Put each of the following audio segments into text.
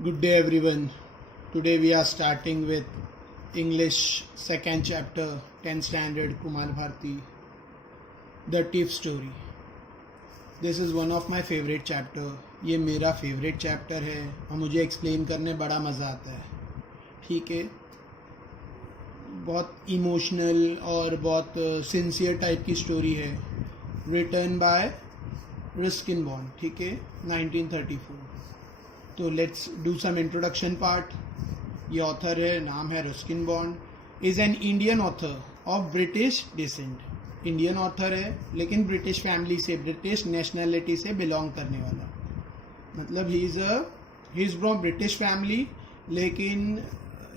Good day everyone. Today we are starting with English second chapter 10th standard Kumar Bharti, The Tiff Story. This is one of my favorite chapter. ये मेरा favorite chapter है और मुझे explain करने बड़ा मज़ा आता है. ठीक है, बहुत इमोशनल और बहुत सिंसियर टाइप की स्टोरी है. Return by Ruskin Bond. ठीक है, 1934. तो let's do some introduction part. ये ऑथर है, नाम है Ruskin Bond. Is an Indian author of British descent. Indian author है लेकिन ब्रिटिश फैमिली से, ब्रिटिश नेशनैलिटी से बिलोंग करने वाला. मतलब he is from British family लेकिन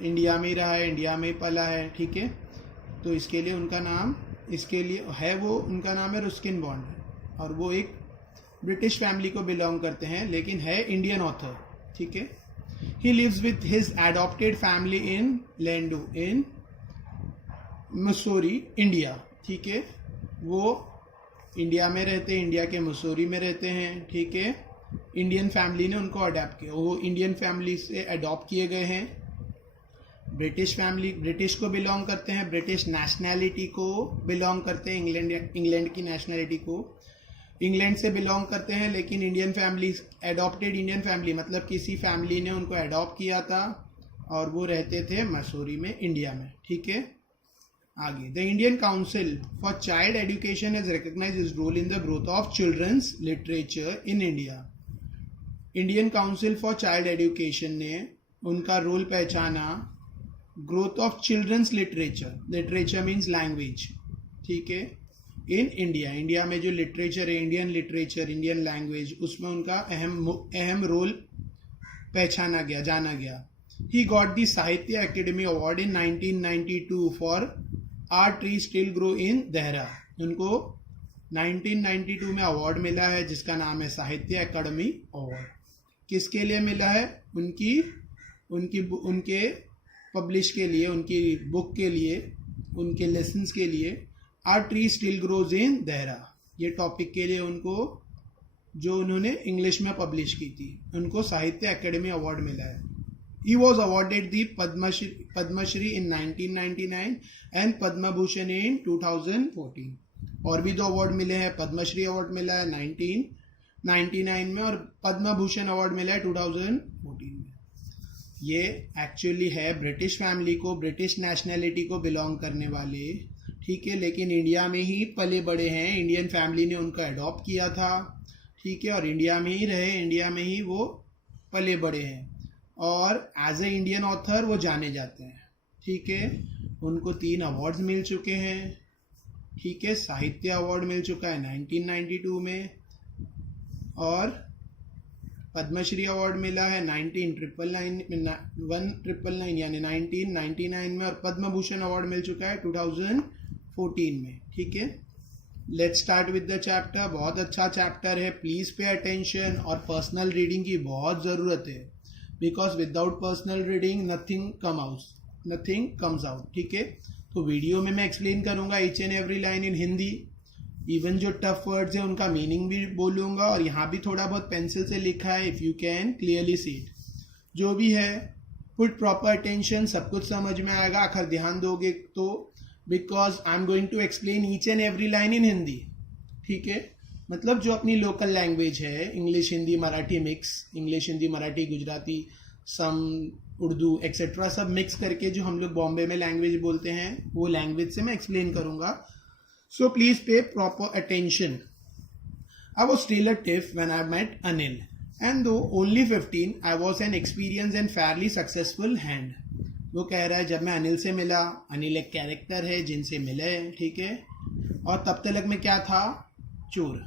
इंडिया में ही रहा है, इंडिया में ही पला है. ठीक है, तो इसके लिए उनका नाम, इसके लिए है वो, उनका नाम है रस्किन बॉन्ड और वो एक ब्रिटिश फैमिली को बिलोंग करते हैं लेकिन है इंडियन ऑथर. ठीक है. He lives with his adopted family in Landour in Mussoorie, India. ठीक है, वो इंडिया में रहते हैं, इंडिया के मसूरी में रहते हैं. ठीक है, इंडियन फैमिली ने उनको अडॉप्ट किया, वो इंडियन फैमिली से अडॉप्ट किए गए हैं. ब्रिटिश फैमिली, ब्रिटिश को बिलोंग करते हैं, ब्रिटिश नेशनैलिटी को बिलोंग करते हैं, इंग्लैंड की नेशनैलिटी को, इंग्लैंड से बिलोंग करते हैं लेकिन Indian family, adopted Indian family मतलब किसी फैमिली ने उनको अडॉप्ट किया था और वो रहते थे मसूरी में, इंडिया में. ठीक है, आगे. The Indian council for child education has recognised his role in the growth of children's literature in India. Indian council for child education ने उनका रोल पहचाना growth of children's literature. Literature means language. ठीक है, in India, India में जो literature है, Indian literature, Indian language, उसमें उनका अहम रोल पहचाना गया, जाना गया. He got the Sahitya Akademi award in 1992 for our trees still grow in Dehra. उनको 1992 में अवार्ड मिला है जिसका नाम है साहित्य अकेडमी अवार्ड. किसके लिए मिला है? उनके पब्लिश के लिए, उनकी बुक के लिए, उनके लेसन्स के लिए. Our trees still grows in Dehra, ये टॉपिक के लिए उनको, जो उन्होंने इंग्लिश में पब्लिश की थी, उनको साहित्य अकेडमी अवार्ड मिला है. He was awarded the Padma Shri in 1999 and Padma Bhushan in 2014. और भी 2 अवार्ड मिले हैं. पद्मश्री अवार्ड मिला है 1999 में और पद्म भूषण अवार्ड मिला है 2014 में. ये एक्चुअली है ब्रिटिश फैमिली को, ब्रिटिश नेशनैलिटी को बिलोंग करने वाले. ठीक है, लेकिन इंडिया में ही पले बड़े हैं, इंडियन फैमिली ने उनको अडॉप्ट किया था. ठीक है, और इंडिया में ही रहे, इंडिया में ही वो पले बड़े हैं और एज ए इंडियन ऑथर वो जाने जाते हैं. ठीक है, उनको 3 अवार्ड्स मिल चुके हैं. ठीक है, साहित्य अवार्ड मिल चुका है 1992 में और पद्मश्री अवार्ड मिला है 1999 यानी 1999 में और पद्म भूषण अवार्ड मिल चुका है 2014 में. ठीक है, let's start with the chapter. बहुत अच्छा चैप्टर है, प्लीज पे अटेंशन. और पर्सनल रीडिंग की बहुत ज़रूरत है because without personal reading nothing comes out. ठीक है, तो वीडियो में मैं एक्सप्लेन करूंगा each and every line in Hindi. Even जो टफ वर्ड्स है उनका मीनिंग भी बोलूंगा और यहाँ भी थोड़ा बहुत पेंसिल से लिखा है, if you can clearly see it. जो भी है पुट प्रॉपर अटेंशन, सब कुछ समझ में आएगा अगर ध्यान दोगे तो, because I am going to explain each and every line in Hindi. ठीक है, मतलब जो अपनी लोकल लैंग्वेज है, English Hindi Marathi mix, English Hindi Marathi Gujarati, some Urdu etcetera, सब मिक्स करके जो हम लोग बॉम्बे में लैंग्वेज बोलते हैं वो लैंग्वेज से मैं एक्सप्लेन करूंगा. So please pay proper attention. I was still a tiff when I met Anil, and though only 15, I was an experienced and fairly successful hand. वो कह रहा है जब मैं अनिल से मिला, अनिल एक कैरेक्टर है जिनसे मिले. ठीक है, और तब तक मैं क्या था? चोर.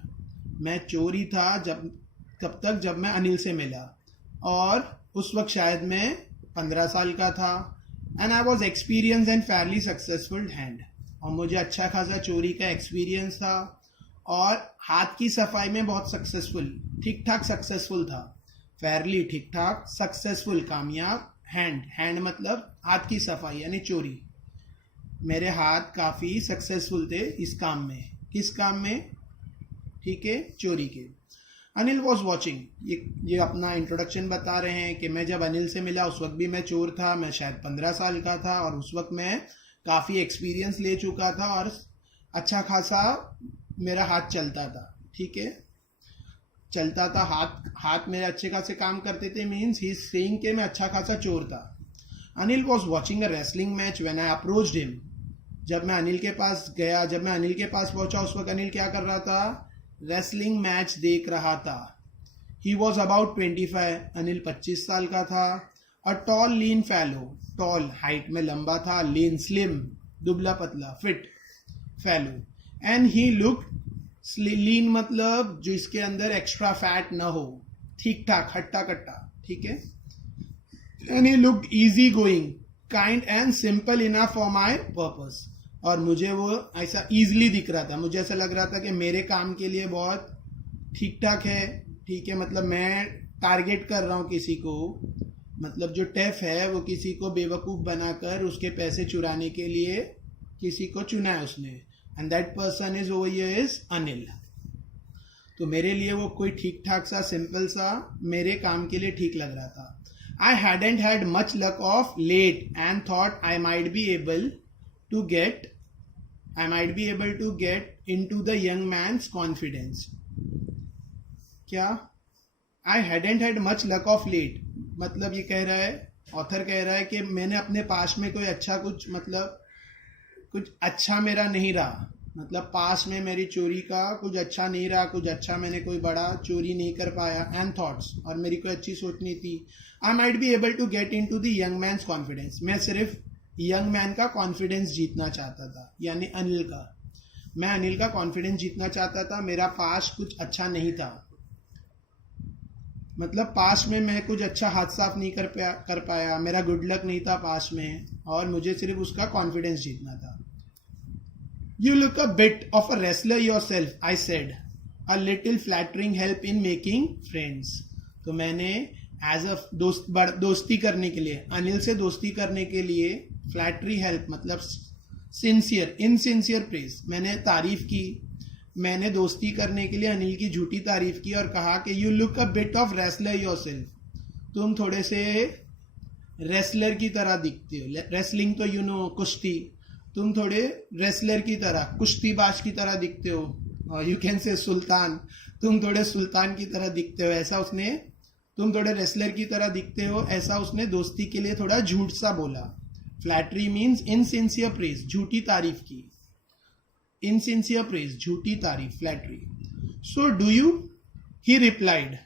मैं चोर ही था तब तक जब मैं अनिल से मिला और उस वक्त शायद मैं 15 साल का था. And I was experienced and fairly successful hand. और मुझे अच्छा खासा चोरी का एक्सपीरियंस था और हाथ की सफाई में बहुत सक्सेसफुल, ठीक ठाक सक्सेसफुल था. फेयरली ठीक ठाक, सक्सेसफुल कामयाब. हैंड मतलब हाथ की सफाई यानी चोरी. मेरे हाथ काफ़ी सक्सेसफुल थे इस काम में. किस काम में? ठीक है, चोरी के. अनिल वॉज वॉचिंग, ये अपना इंट्रोडक्शन बता रहे हैं कि मैं जब अनिल से मिला उस वक्त भी मैं चोर था, मैं शायद 15 साल का था और उस वक्त मैं काफ़ी एक्सपीरियंस ले चुका था और अच्छा खासा मेरा हाथ चलता था, ठीक है, चलता था, हाथ मेरे अच्छे खासे काम करते थे, मीन्स ही सेइंग के मैं अच्छा खासा चोर था. Anil was watching a wrestling match when I approached him. जब मैं अनिल के पास गया, जब मैं अनिल के पास पहुंचा, उस वक्त अनिल क्या कर रहा था? रेसलिंग मैच देख रहा था. ही वॉज अबाउट 25, अनिल 25 साल का था. A tall lean fellow, tall height में लंबा था, लीन स्लिम दुबला पतला, fit fellow. And he look lean मतलब जो इसके अंदर एक्स्ट्रा फैट ना हो, ठीक ठाक हट्टा कट्टा, ठीक है. And he look easy going, kind and simple enough for my purpose. और मुझे वो ऐसा इजीली दिख रहा था, मुझे ऐसा लग रहा था कि मेरे काम के लिए बहुत ठीक ठाक है, ठीक है, मतलब मैं टारगेट कर रहा हूँ किसी को, मतलब जो टेफ है वो किसी को बेवकूफ़ बनाकर उसके पैसे चुराने के लिए किसी को चुना है उसने, and that person is over here is Anil. तो मेरे लिए वो कोई ठीक ठाक सा सिंपल सा मेरे काम के लिए ठीक लग रहा था. I hadn't had much luck of late and thought I might be able to get into the young man's confidence. क्या? I hadn't had much luck of late, मतलब ये कह रहा है, ऑथर कह रहा है कि मैंने अपने पास में कोई अच्छा कुछ अच्छा मेरा नहीं रहा, मतलब पास में मेरी चोरी का कुछ अच्छा नहीं रहा, कुछ अच्छा मैंने कोई बड़ा चोरी नहीं कर पाया. एंड थॉट्स, और मेरी कोई अच्छी सोच नहीं थी. I might be able to get into the young man's confidence, मैं सिर्फ यंग मैन का कॉन्फिडेंस जीतना चाहता था, यानी अनिल का. मैं अनिल का कॉन्फिडेंस जीतना चाहता था. मेरा पास कुछ अच्छा नहीं था, मतलब पास में मैं कुछ अच्छा हाथ साफ नहीं कर पाया, मेरा गुड लक नहीं था पास में, और मुझे सिर्फ उसका कॉन्फिडेंस जीतना था. You look a bit of a wrestler yourself, I said. A little flattering help in making friends. तो मैंने एज अ दोस्ती करने के लिए, अनिल से दोस्ती करने के लिए, फ्लैटरी हेल्प मतलब सिंसियर, इनसिंसियर प्रेज, मैंने तारीफ की, मैंने दोस्ती करने के लिए अनिल की झूठी तारीफ की और कहा कि you look a bit of wrestler yourself, तुम थोड़े से रेसलर की तरह दिखते हो. रेसलिंग तो यू नो कुश्ती, तुम थोड़े रेसलर की तरह, कुश्तीबाज की तरह दिखते हो. यू कैन से सुल्तान, तुम थोड़े सुल्तान की तरह दिखते हो, ऐसा उसने, तुम थोड़े रेसलर की तरह दिखते हो, ऐसा उसने दोस्ती के लिए थोड़ा झूठ सा बोला. फ्लैटरी मीन्स इनसिंसियर प्रेज, झूठी तारीफ की, इनसिंसियर प्रेज, झूठी तारीफ, flattery. So do you, he replied,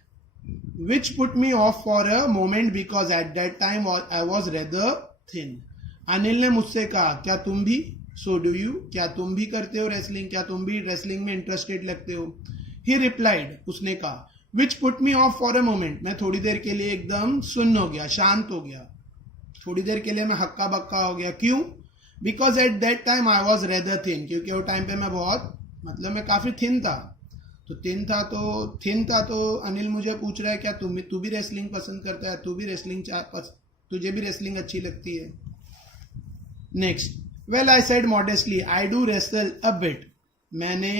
which put me of for a moment because at that time I was rather thin. Anil ने मुझसे कहा, क्या तुम भी, सो डू यू, क्या तुम भी करते हो रेसलिंग, क्या तुम भी रेसलिंग में इंटरेस्टेड लगते हो. ही रिप्लाइड, उसने कहा, which put me of for a moment, मैं थोड़ी देर के लिए एकदम सुन्न हो गया, शांत हो गया, थोड़ी देर के लिए मैं हक्का बक्का हो गया. क्यों? Because at that time I was rather thin, क्योंकि वो टाइम पे मैं बहुत, मतलब मैं काफी थिन था. तो थिन था तो अनिल मुझे पूछ रहा है, क्या तू भी रेसलिंग पसंद करता है, तू भी रेसलिंग तुझे भी रेसलिंग अच्छी लगती है. Next, well I said modestly, I do wrestle a bit, मैंने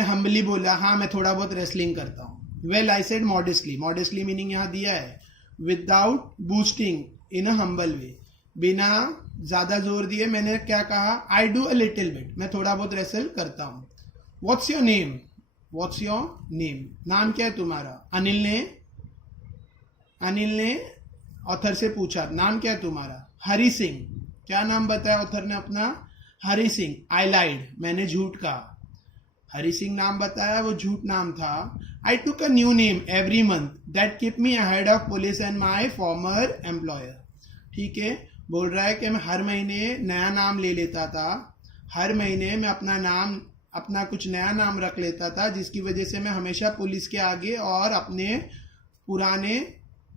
हम्बली बोला, हाँ मैं थोड़ा बहुत रेसलिंग करता हूँ. Well I said modestly, modestly meaning यहाँ दिया है, without boasting, in a humble way, बिना ज्यादा जोर दिए मैंने क्या कहा, I do a little bit, मैं थोड़ा बहुत रेसल करता हूँ. What's your name, what's your name, नाम क्या है तुम्हारा. अनिल ने ऑथर से पूछा, नाम क्या है तुम्हारा. हरी सिंह, क्या नाम बताया ऑथर ने अपना, हरी सिंह. आई लाइड, मैंने झूठ कहा. हरी सिंह नाम बताया, वो झूठ नाम था. I took a new name every month that keep me ahead of police and my former employer. ठीक है, बोल रहा है कि मैं हर महीने नया नाम ले लेता था, हर महीने मैं अपना कुछ नया नाम रख लेता था, जिसकी वजह से मैं हमेशा पुलिस के आगे और अपने पुराने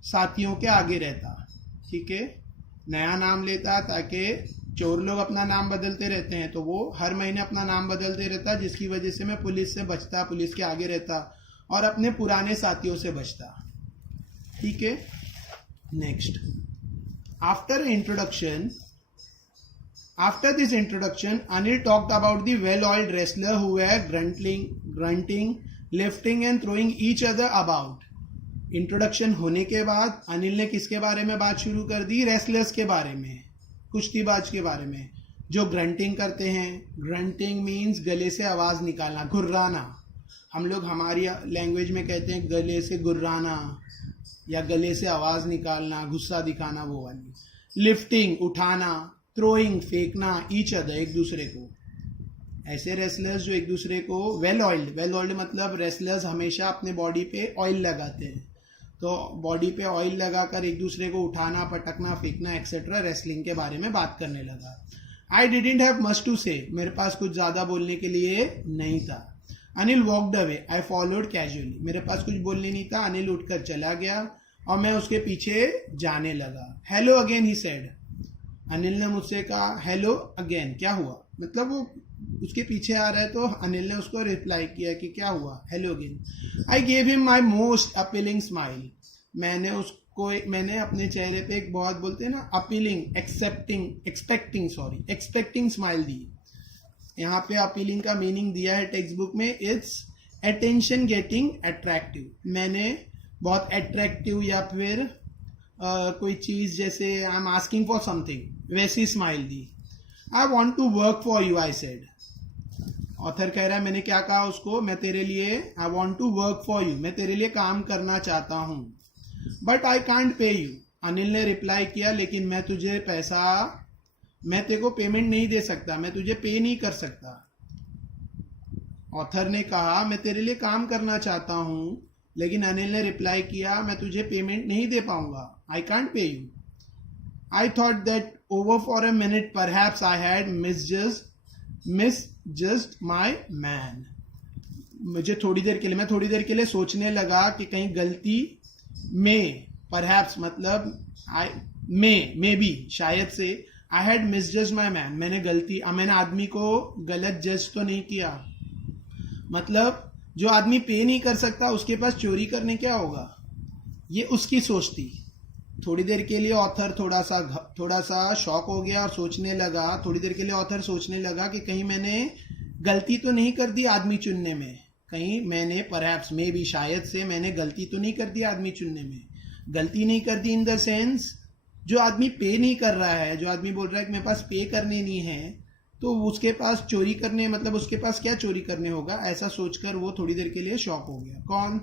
साथियों के आगे रहता. ठीक है, नया नाम लेता ताकि चोर लोग अपना नाम बदलते रहते हैं, तो वो हर महीने अपना नाम बदलते रहता, जिसकी वजह से मैं पुलिस से बचता, पुलिस के आगे रहता और अपने पुराने साथियों से बचता. ठीक है, next, after this introduction, Anil talked about the well-oiled wrestler who were grunting lifting and throwing each other about. Introduction होने के बाद अनिल ने किसके बारे में बात शुरू कर दी? रेसलर्स के बारे में, कुश्तीबाज के बारे में, जो ग्रंटिंग करते हैं। ग्रंटिंग मीन्स गले से आवाज निकालना, गुर्राना। हम लोग हमारी लैंग्वेज में कहते हैं गले से गुर्राना या गले से आवाज निकालना, गुस्सा दिखाना, वो वाली। लिफ्टिंग उठाना, थ्रोइंग फेंकना, ईच अदर एक दूसरे को। ऐसे रेसलर्स जो एक दूसरे को वेल ऑयल्ड मतलब रेसलर्स हमेशा अपने बॉडी पे ऑयल लगाते हैं, तो बॉडी पे ऑयल लगाकर एक दूसरे को उठाना, पटकना, फेंकना एक्सेट्रा रेसलिंग के बारे में बात करने लगा। I didn't have much to say, मेरे पास कुछ ज्यादा बोलने के लिए नहीं था। Anil walked away, I followed casually, मेरे पास कुछ बोलने नहीं था, अनिल उठकर चला गया और मैं उसके पीछे जाने लगा। हेलो अगेन ही सेड, अनिल ने मुझसे कहा हेलो अगेन, क्या हुआ? मतलब वो उसके पीछे आ रहा है तो अनिल ने उसको रिप्लाई किया कि क्या हुआ, hello again. I gave him my most appealing smile, मैंने अपने चेहरे पे एक बहुत बोलते हैं ना अपीलिंग, एक्सपेक्टिंग स्माइल दी। यहाँ पे अपीलिंग का मीनिंग दिया है टेक्स्ट बुक में, इट्स अटेंशन गेटिंग अट्रैक्टिव। मैंने बहुत अट्रैक्टिव या फिर कोई चीज जैसे I am asking for something वैसी स्माइल दी। I want to work for you, I said. Author कह रहा है मैंने क्या कहा उसको, मैं तेरे लिए, I want to work for you, मैं तेरे लिए काम करना चाहता हूं। But I can't pay you, Anil ने रिप्लाई किया लेकिन मैं तेरे को पेमेंट नहीं दे सकता, मैं तुझे पे नहीं कर सकता। ऑथर ने कहा मैं तेरे लिए काम करना चाहता हूं, लेकिन अनिल ने रिप्लाई किया मैं तुझे पेमेंट नहीं दे पाऊंगा, I can't pay you. I thought that over for a minute perhaps I had misjudged my man. मैं थोड़ी देर के लिए सोचने लगा कि कहीं गलती में, परहैप्स मतलब मे बी शायद से, आई हैड मिसजस्ट माई मैन, मैंने आदमी को गलत जज तो नहीं किया। मतलब जो आदमी पे नहीं कर सकता उसके पास चोरी करने क्या होगा, ये उसकी सोच थी। थोड़ी देर के लिए ऑथर थोड़ा सा शॉक हो गया और सोचने लगा, थोड़ी देर के लिए ऑथर सोचने लगा कि कहीं मैंने गलती तो नहीं कर दी आदमी चुनने में, कहीं मैंने परहैप्स में भी शायद से मैंने गलती तो नहीं कर दी आदमी चुनने में। गलती नहीं कर दी इन द सेंस जो आदमी पे नहीं कर रहा है, जो आदमी बोल रहा है कि मेरे पास पे करने नहीं है, तो उसके पास चोरी करने, मतलब उसके पास क्या चोरी करने होगा, ऐसा सोचकर वो थोड़ी देर के लिए शॉक हो गया। कौन?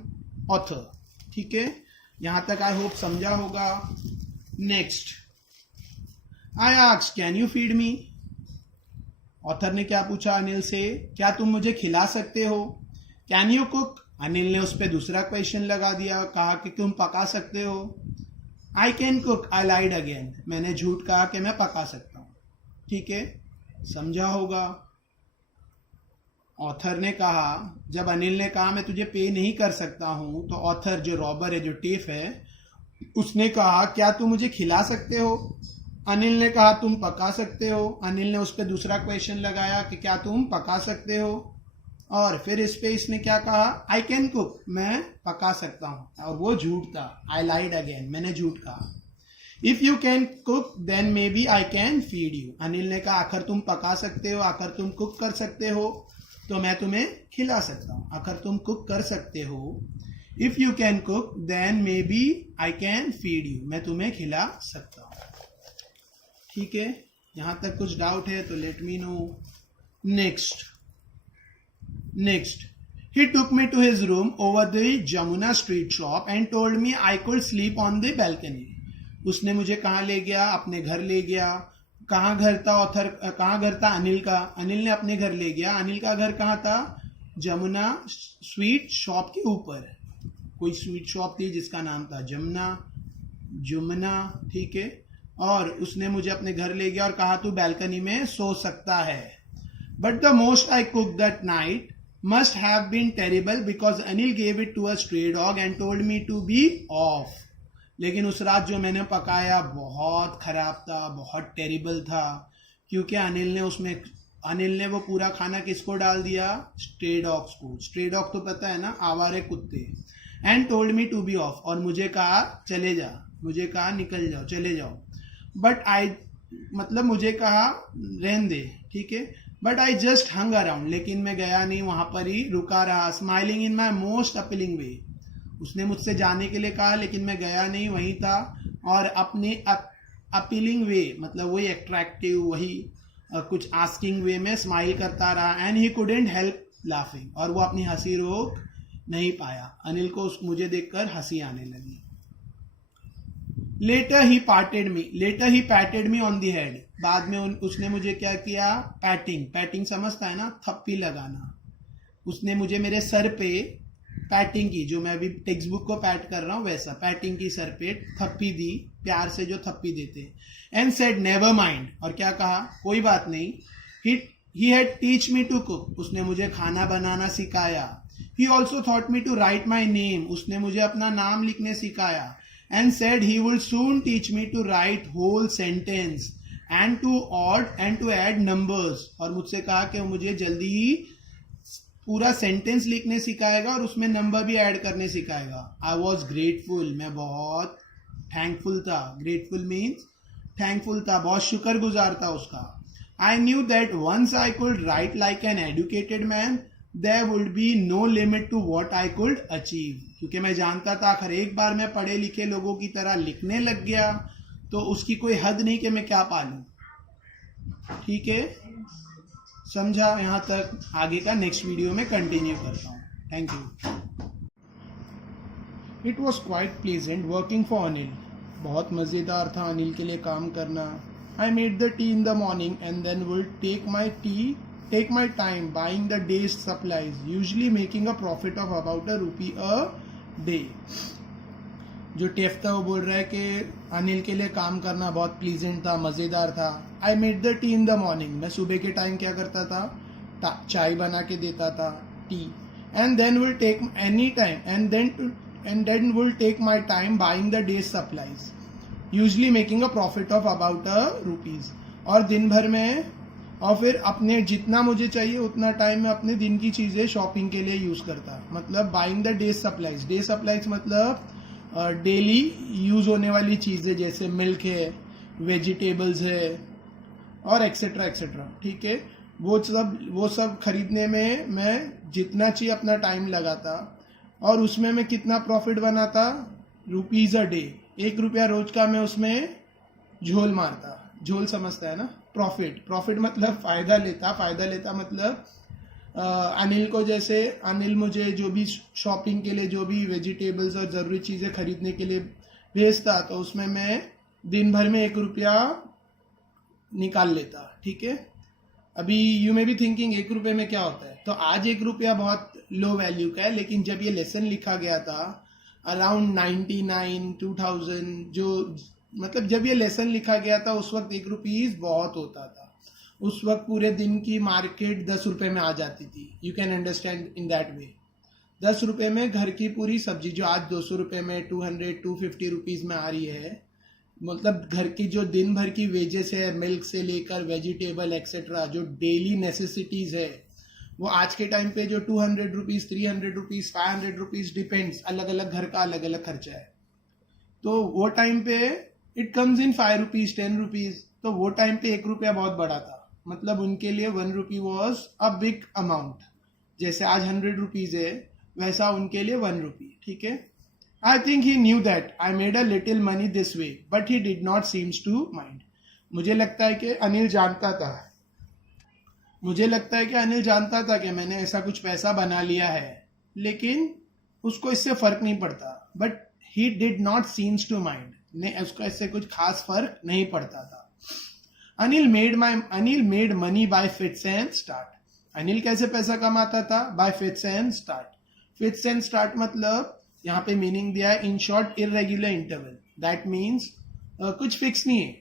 ऑथर। ठीक है, यहां तक आई होप समझा होगा। Next, I asked can you feed me. Author ने क्या पूछा अनिल से, क्या तुम मुझे खिला सकते हो? कैन यू कुक, अनिल ने उस पर दूसरा क्वेश्चन लगा दिया, कहा कि तुम पका सकते हो। I can cook, I lied again, मैंने झूठ कहा कि मैं पका सकता हूं। ठीक है, समझा होगा। ऑथर ने कहा, जब अनिल ने कहा मैं तुझे पे नहीं कर सकता हूं, तो ऑथर जो रॉबर है, जो टेफ है, उसने कहा क्या तुम मुझे खिला सकते हो? अनिल ने कहा तुम पका सकते हो। अनिल ने उस पर दूसरा क्वेश्चन लगाया कि क्या तुम पका सकते हो, और फिर इस पे इसने क्या कहा, आई कैन कुक, मैं पका सकता हूं, और वो झूठ था। आई लाइड अगेन, मैंने झूठ कहा। If you can cook then maybe I can feed you, Anil ने कहा आखिर तुम पका सकते हो, आखिर तुम कुक कर सकते हो, तो मैं तुम्हें खिला सकता हूं। आखिर तुम कुक कर सकते हो, if you can cook then maybe I can feed you, मैं तुम्हें खिला सकता हूं। ठीक है, यहां तक कुछ डाउट है तो let me know. Next, he took me to his room over the Jamuna street shop and told me I could sleep on the balcony. उसने मुझे कहाँ ले गया? अपने घर ले गया। कहाँ घर था ऑथर, कहाँ घर था अनिल का? अनिल ने अपने घर ले गया। अनिल का घर कहाँ था? जमुना स्वीट शॉप के ऊपर कोई स्वीट शॉप थी जिसका नाम था जुमना। ठीक है, और उसने मुझे अपने घर ले गया और कहा तू बैल्कनी में सो सकता है। But the most I cook that night must have been terrible because Anil gave it to a stray dog and told me to be off. लेकिन उस रात जो मैंने पकाया बहुत खराब था, बहुत टेरिबल था, क्योंकि अनिल ने वो पूरा खाना किसको डाल दिया? स्ट्रे डॉग्स को। स्ट्रे डॉग तो पता है ना, आवारे कुत्ते। And told me to be off, और मुझे कहा चले जा, मुझे कहा निकल जाओ, चले जाओ। बट आई, मतलब मुझे कहा रहने दे, ठीक है, but I just hung around, लेकिन मैं गया नहीं, वहां पर ही रुका रहा, smiling in my most appealing way. उसने मुझसे जाने के लिए कहा लेकिन मैं गया नहीं, वहीं था, और अपने अपीलिंग वे मतलब वही अट्रैक्टिव, वही कुछ आस्किंग वे में स्माइल करता रहा। And he couldn't help laughing, और वो अपनी हंसी रोक नहीं पाया। अनिल को मुझे देखकर हंसी आने लगी। Later he patted me on the head, बाद में उसने मुझे क्या किया, पैटिंग समझता है ना, थप्पी लगाना। उसने मुझे मेरे सर पे पैटिंग की, जो मैं अभी टेक्स्ट बुक को पैट कर रहा हूं वैसा पैटिंग की, सर पे थप्पी दी, प्यार से जो थप्पी देते। एंड सेड नेवर माइंड, और क्या कहा, कोई बात नहीं। He had teach me to cook, उसने मुझे खाना बनाना सिखाया। He also thought me to write my name, उसने मुझे अपना नाम लिखने सिखाया। And said he would soon teach me to write whole sentence and to add numbers, और मुझसे कहा कि मुझे जल्दी ही पूरा सेंटेंस लिखने सिखाएगा और उसमें नंबर भी ऐड करने सिखाएगा। आई वॉज ग्रेटफुल, मैं बहुत थैंकफुल था। ग्रेटफुल मीन्स थैंकफुल था, बहुत शुक्रगुजार था उसका। I knew that once I could write like an educated man, there would be no limit to what I could achieve, क्योंकि मैं जानता था अगर एक बार मैं पढ़े लिखे लोगों की तरह लिखने लग गया तो उसकी कोई हद नहीं कि मैं क्या पालूं। ठीक है, समझा यहाँ तक? आगे का नेक्स्ट वीडियो में कंटिन्यू करता हूँ। Thank you. It was quite pleasant working for Anil, बहुत मज़ेदार था अनिल के लिए काम करना। I made the tea in the morning and then would take my time buying the day's supplies, usually making a profit of about ₹1 a day. जो टेफ था वो बोल रहा है कि अनिल के लिए काम करना बहुत प्लीजेंट था, मज़ेदार था। आई made the tea in the morning, मैं सुबह के टाइम क्या करता था, चाय बना के देता था, tea. And then will take any time and then will take my time buying the days supplies, usually making a profit of about ₹1, और दिन भर में, और फिर अपने जितना मुझे चाहिए उतना टाइम में अपने दिन की चीज़ें शॉपिंग के लिए यूज़ करता। मतलब बाइंग द डे सप्लाईज मतलब डेली यूज़ होने वाली चीज़ें, जैसे मिल्क है, वेजिटेबल्स है, और एक्सेट्रा एक्सेट्रा। ठीक है, वो सब खरीदने में मैं जितना चाहिए अपना टाइम लगाता, और उसमें मैं कितना प्रॉफिट बनाता, ₹1 अ डे, ₹1 रोज का मैं उसमें झोल मारता। झोल समझता है ना, प्रॉफिट मतलब फायदा लेता मतलब अनिल को, जैसे अनिल मुझे जो भी शॉपिंग के लिए जो भी वेजिटेबल्स और ज़रूरी चीज़ें खरीदने के लिए भेजता, तो उसमें मैं दिन भर में ₹1 निकाल लेता। ठीक है, अभी यू मे बी थिंकिंग ₹1 में क्या होता है, तो आज ₹1 बहुत लो वैल्यू का है, लेकिन जब ये लेसन लिखा गया था अराउंड 99 2000, जो मतलब जब ये लेसन लिखा गया था उस वक्त ₹1 बहुत होता था। उस वक्त पूरे दिन की मार्केट ₹10 में आ जाती थी। You can understand in that way. ₹10 में घर की पूरी सब्जी जो आज ₹200 में, 250 रुपीज़ में आ रही है, मतलब घर की जो दिन भर की वेजेस है, मिल्क से लेकर वेजिटेबल एक्सेट्रा, जो डेली नेसेसिटीज़ है, वो आज के टाइम पे जो ₹200, ₹300, ₹500 डिपेंड्स, अलग अलग घर का अलग अलग खर्चा है। तो वो टाइम पे इट कम्स इन ₹5, ₹10, तो वो टाइम पे ₹1 बहुत बड़ा था। मतलब उनके लिए ₹1 वॉज अ बिग अमाउंट। जैसे आज ₹100 है, वैसा उनके लिए ₹1। ठीक है, I think he knew that I made a little money this way but he did not seems to mind. मुझे लगता है कि अनिल जानता था कि मैंने ऐसा कुछ पैसा बना लिया है, लेकिन उसको इससे फर्क नहीं पड़ता। But he did not seems to mind, ने उसको इससे कुछ खास फर्क नहीं पड़ता था। Anil made money by fits and start. Anil कैसे पैसा कमाता था? By fits and start. Fits and start मतलब यहाँ पे मीनिंग दिया है, in short irregular interval. That means कुछ फिक्स नहीं है।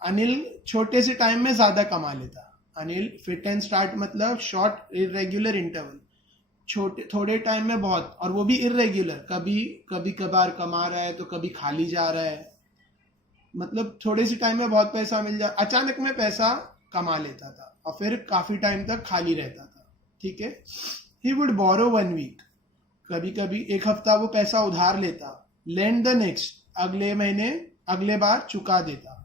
अनिल छोटे से टाइम में ज्यादा कमा लेता। अनिल फिट एंड स्टार्ट मतलब शॉर्ट इररेगुलर इंटरवल, थोड़े टाइम में बहुत, और वो भी इररेगुलर, कभी कभार कमा रहा है तो कभी खाली जा रहा है। मतलब थोड़े से टाइम में बहुत पैसा मिल जाए, अचानक में पैसा कमा लेता था और फिर काफी टाइम तक खाली रहता था। ठीक है, ही वुड बोरो 1 वीक, कभी कभी 1 हफ्ता वो पैसा उधार लेता। लेंड द नेक्स्ट, अगले बार चुका देता।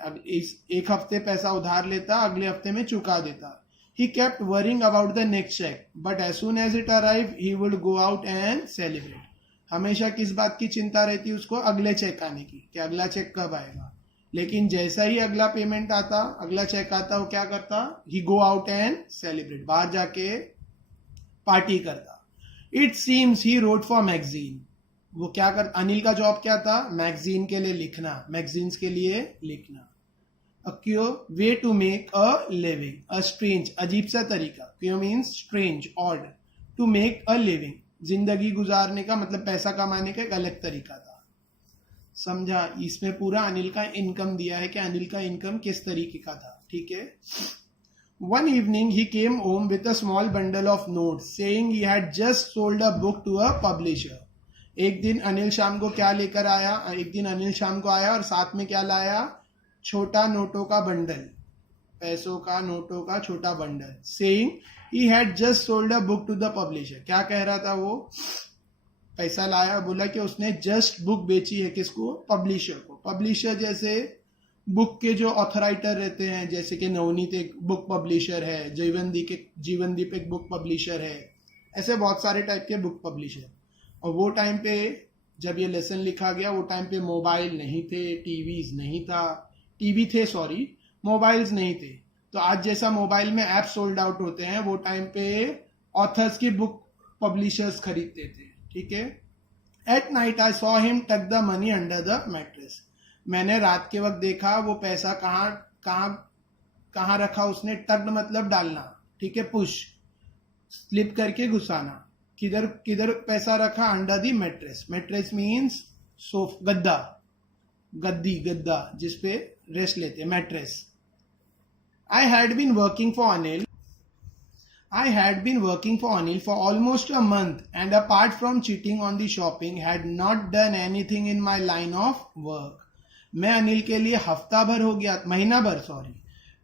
अब इस 1 हफ्ते पैसा उधार लेता, अगले हफ्ते में चुका देता। He kept worrying about the next check, but as soon as it arrived, he would go out and celebrate. हमेशा किस बात की चिंता रहती उसको? अगले चेक आने की, कि अगला चेक कब आएगा. लेकिन जैसा ही अगला पेमेंट आता, अगला चेक आता, वो क्या करता? He go out and celebrate. बाहर जाके पार्टी करता. It seems he wrote for magazine. वो क्या कर, अनिल का जॉब क्या था? मैगजीन के लिए लिखना, मैगजीन्स के लिए लिखना. A cure way to make a living. A strange, अजीब सा तरीका. Cure means strange, odd. To make a living. जिंदगी गुजारने का मतलब पैसा कमाने का एक अलग तरीका था. समझा? इसमें पूरा अनिल का इनकम दिया है कि अनिल का इनकम किस तरीके का था. ठीक है. One evening he came home with a small bundle of notes saying he had just sold a book to a publisher. एक दिन अनिल शाम को क्या लेकर आया? एक दिन अनिल शाम को आया और साथ में क्या लाया? छोटा नोटों का बंडल, पैसों का, नोटों का छोटा bundle. Saying he had just sold a book to the publisher. क्या कह रहा था वो? पैसा लाया, बोला कि उसने जस्ट बुक बेची है. किसको? पब्लिशर को. पब्लिशर जैसे बुक के जो ऑथराइटर रहते हैं, जैसे कि नवनीत एक बुक पब्लिशर है, जीवनदीप एक बुक पब्लिशर है, ऐसे बहुत सारे टाइप के बुक पब्लिशर. और वो टाइम पे जब ये लेसन लिखा गया, वो टाइम पे मोबाइल नहीं थे, टीवीज नहीं था, टीवी थे सॉरी, मोबाइल्स नहीं थे. तो आज जैसा मोबाइल में ऐप सोल्ड आउट होते हैं, वो टाइम पे ऑथर्स की बुक पब्लिशर्स खरीदते थे. ठीक है. At night I saw him tuck the money under the mattress. मैंने रात के वक्त देखा वो पैसा कहाँ रखा उसने. टक्ड मतलब डालना. ठीक है. पुश, स्लिप करके घुसाना. किधर पैसा रखा? Under the mattress. Mattress means गद्दा, गद्दा जिसपे रेस्ट लेते. Mattress. I had been working for Anil for almost a month, and apart from cheating on the shopping, had not done anything in my line of work. मैं अनिल के लिए महीना भर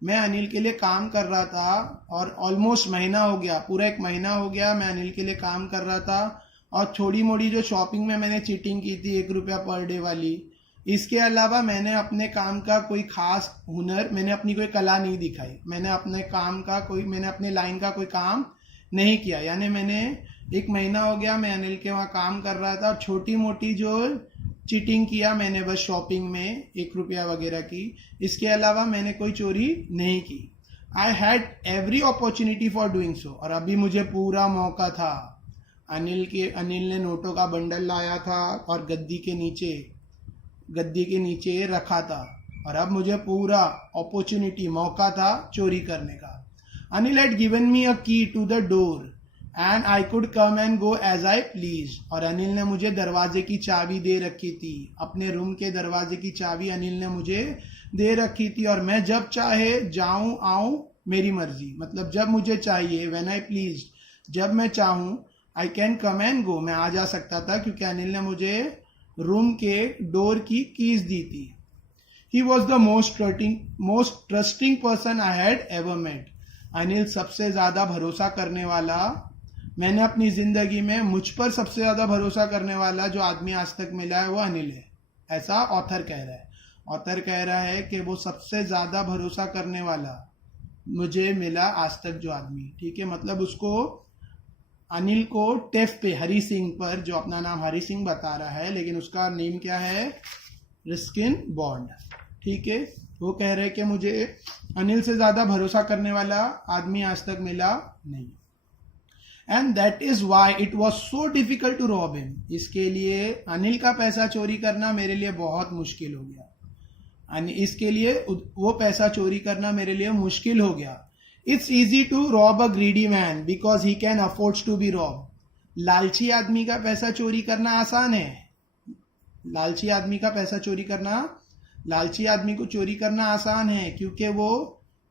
मैं अनिल के लिए काम कर रहा था, और ऑलमोस्ट महीना हो गया, पूरा एक महीना हो गया मैं अनिल के लिए काम कर रहा था. और थोड़ी मोड़ी जो शॉपिंग में मैंने चीटिंग की थी, 1 रुपया पर डे वाली, इसके अलावा मैंने अपने काम का कोई खास हुनर, मैंने अपनी कोई कला नहीं दिखाई. मैंने अपने लाइन का कोई काम नहीं किया. यानी मैंने 1 महीना हो गया मैं अनिल के वहाँ काम कर रहा था, और छोटी मोटी जो चीटिंग किया मैंने बस शॉपिंग में 1 रुपया वगैरह की. इसके अलावा मैंने कोई चोरी नहीं की. I had every opportunity for doing so. और अभी मुझे पूरा मौका था. अनिल ने नोटों का बंडल लाया था और गद्दी के नीचे रखा था, और अब मुझे पूरा अपॉर्चुनिटी, मौका था चोरी करने का. Anil had given me a key to the door and I could come and go as I please. और अनिल ने मुझे दरवाजे की चाबी दे रखी थी. अपने रूम के दरवाजे की चाबी अनिल ने मुझे दे रखी थी, और मैं जब चाहे जाऊं आऊं, मेरी मर्जी. मतलब जब मुझे चाहिए, व्हेन आई प्लीज, जब मैं चाहूं, आई कैन कम एंड गो, मैं आ जा सकता था, क्योंकि अनिल ने मुझे रूम के डोर की कीज दी थी. He was the most trusting person I had ever met. Anil सबसे ज्यादा भरोसा करने वाला, मैंने अपनी जिंदगी में, मुझ पर सबसे ज्यादा भरोसा करने वाला जो आदमी आज तक मिला है वो अनिल है. ऐसा ऑथर कह रहा है. ऑथर कह रहा है कि वो सबसे ज्यादा भरोसा करने वाला मुझे मिला आज तक जो आदमी. ठीक है. मतलब उसको, अनिल को टेफ पे, हरी सिंह पर, जो अपना नाम हरी सिंह बता रहा है लेकिन उसका नेम क्या है? रिस्किन बॉन्ड. ठीक है. वो कह रहे हैं कि मुझे अनिल से ज्यादा भरोसा करने वाला आदमी आज तक मिला नहीं. And that is why it was so difficult to rob him. इसके लिए अनिल का पैसा चोरी करना मेरे लिए बहुत मुश्किल हो गया. इसके लिए वो पैसा चोरी करना मेरे लिए मुश्किल हो गया. It's easy to rob a greedy man because he can afford to be robbed. लालची आदमी का पैसा चोरी करना आसान है. लालची आदमी को चोरी करना आसान है क्योंकि वो